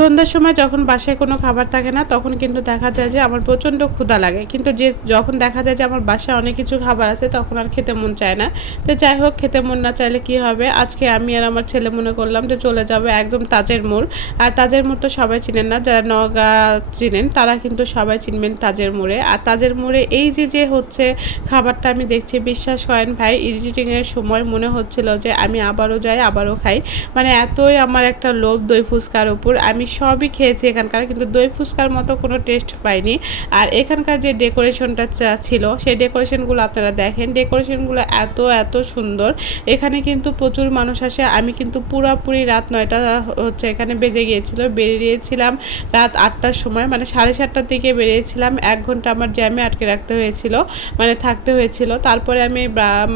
সন্ধ্যার সময় যখন বাসায় কোনো খাবার থাকে না তখন কিন্তু দেখা যায় যে আমার প্রচণ্ড ক্ষুধা লাগে, কিন্তু যখন দেখা যায় যে আমার বাসায় অনেক কিছু খাবার আছে তখন আর খেতে মন চায় না। তো যাই হোক, খেতে মন না চাইলে কি হবে, আজকে আমি আর আমার ছেলে মনে করলাম যে চলে যাবে একদম তাজের মোড়। আর তাজের মোড় তো সবাই চিনেন না, যারা নওগাঁ চিনেন তারা কিন্তু সবাই চিনবেন তাজের মোড়ে। আর তাজের মোড়ে এই যে হচ্ছে খাবারটা আমি দেখছি, বিশ্বাস করেন ভাই, এডিটিংয়ের সময় মনে হচ্ছিল যে আমি আবারও যাই আবারও খাই। মানে এতই আমার একটা লোভ দই ফুচকার উপর। আমি সবই খেয়েছি এখানকার, কিন্তু দই ফুচকার মতো কোনো টেস্ট পাইনি। আর এখানকার যে ডেকোরেশনটা ছিল সেই ডেকোরেশনগুলো আপনারা দেখেন, ডেকোরেশনগুলো এত সুন্দর। এখানে কিন্তু প্রচুর মানুষ আসে। আমি কিন্তু পুরোপুরি রাত 9টা হচ্ছে এখানে বেজে গিয়েছিল, বেরিয়েছিলাম রাত 8টার সময়, মানে 7:30টার দিকে বেরিয়েছিলাম। 1 ঘন্টা আমার জ্যামে আটকে রাখতে হয়েছিল, মানে থাকতে হয়েছিল। তারপরে আমি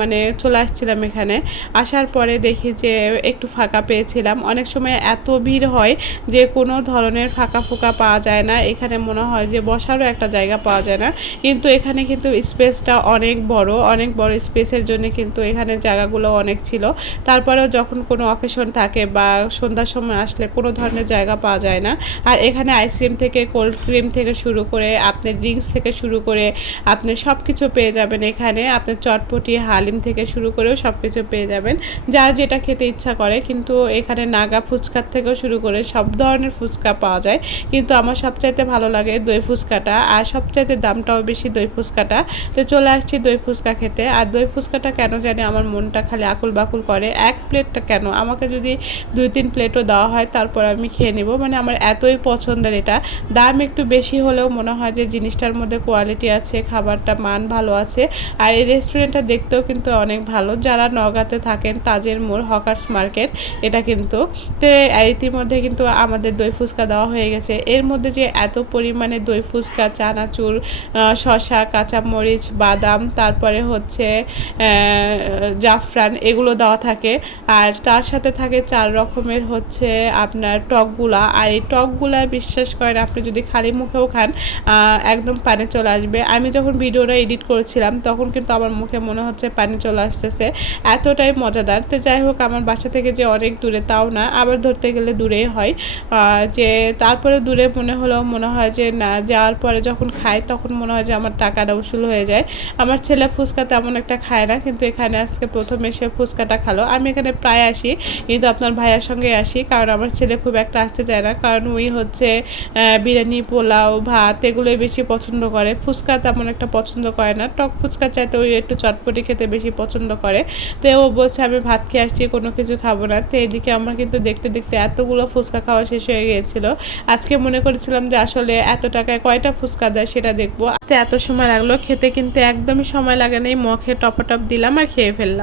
মানে চলে আসছিলাম এখানে। আসার পরে দেখি যে একটু ফাঁকা পেয়েছিলাম। অনেক সময় এত ভিড় হয় যে কোনো ধরনের ফাঁকা ফোঁকা পাওয়া যায় না, এখানে মনে হয় যে বসারও একটা জায়গা পাওয়া যায় না। কিন্তু এখানে কিন্তু স্পেসটা অনেক বড় স্পেসের জন্য কিন্তু এখানে জায়গাগুলো অনেক ছিল। তারপরেও যখন কোনো অকেশন থাকে বা সন্ধ্যার সময় আসলে কোনো ধরনের জায়গা পাওয়া যায় না। আর এখানে আইসক্রিম থেকে কোল্ড ক্রিম থেকে শুরু করে আপনি ড্রিঙ্কস থেকে শুরু করে আপনি সব কিছু পেয়ে যাবেন এখানে। আপনার চটপটি হালিম থেকে শুরু করেও সব কিছু পেয়ে যাবেন, যার যেটা খেতে ইচ্ছা করে। কিন্তু এখানে নাগা ফুচকার থেকেও শুরু করে সব ধরনের ফুচকা পাওয়া যায়, কিন্তু আমার সবচাইতে ভালো লাগে দই ফুচকাটা, আর সবচাইতে দামটাও বেশি দই ফুচকাটা। তো চলে আসছি দই ফুচকা খেতে। আর দই ফুচকাটা কেন জানি আমার মনটা খালি আকুল বাকুল করে, এক প্লেটটা কেন, আমাকে যদি 2-3 প্লেটও দেওয়া হয় তারপর আমি খেয়ে নেব। মানে আমার এতই পছন্দের এটা। দাম একটু বেশি হলেও মনে হয় যে জিনিসটার মধ্যে কোয়ালিটি আছে, খাবারটা মান ভালো আছে। আর এই রেস্টুরেন্টটা দেখতেও কিন্তু অনেক ভালো। যারা নওগাঁতে থাকেন, তাজের মোড় হকার্স মার্কেট এটা কিন্তু। তো ইতিমধ্যে কিন্তু আমাদের দই ফুচকা দেওয়া হয়ে গেছে। এর মধ্যে যে এত পরিমাণে দই ফুচকা, চানাচুর, শসা, কাঁচামরিচ, বাদাম, তারপরে হচ্ছে জাফরান, এগুলো দেওয়া থাকে। আর তার সাথে থাকে 4 রকমের হচ্ছে আপনার টকগুলা। আর এই টকগুলা বিশ্বাস করেন আপনি যদি খালি মুখেও খান একদম পানি চলে আসবে। আমি যখন ভিডিওটা এডিট করেছিলাম তখন কিন্তু আমার মুখে মনে হচ্ছে পানি চলে আসতেছে, এতটাই মজাদার। তো যাই হোক, আমার বাসা থেকে যে অনেক দূরে তাও না, আবার ধরতে গেলে দূরেই হয়। যে তারপরে দূরে মনে হয় যে না, যাওয়ার পরে যখন খাই তখন মনে হয় যে আমার টাকাটা উসুল হয়ে যায়। আমার ছেলে ফুচকা তেমন একটা খায় না, কিন্তু এখানে আজকে প্রথম এসে ফুচকাটা খালো। আমি এখানে প্রায় আসি, কিন্তু আপনার ভাইয়ার সঙ্গে আসি, কারণ আমার ছেলে খুব একটা আসতে চায় না, কারণ ওই হচ্ছে বিরিয়ানি, পোলাও, ভাত এগুলোই বেশি পছন্দ করে। ফুচকা তেমন একটা পছন্দ করে না, টক ফুচকা চাইতে ওই একটু চটপটি খেতে বেশি পছন্দ করে। তো ও বলছে আমি ভাত খেয়ে আসছি, কোনো কিছু খাবো না। তো এদিকে আমার কিন্তু দেখতে দেখতে এতগুলো ফুচকা খাওয়া শেষ হয়ে গিয়েছিল। আজকে মনে করেছিলাম যে আসলে এত টাকায় কয়টা ফুচকা দেয় সেটা দেখবো। এত সময় লাগলো খেতে, কিন্তু একদমই সময় লাগে নাই, মুখে টপাটপ দিলাম আর খেয়ে ফেললাম।